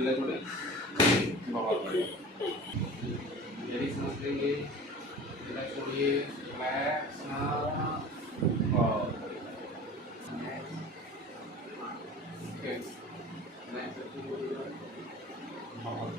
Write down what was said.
सीधा छोड़े बहुत बढ़िया। यदि सांस लेंगे सीधा छोड़िए रिलैक्स बहुत बढ़िया। नेक्स्ट बहुत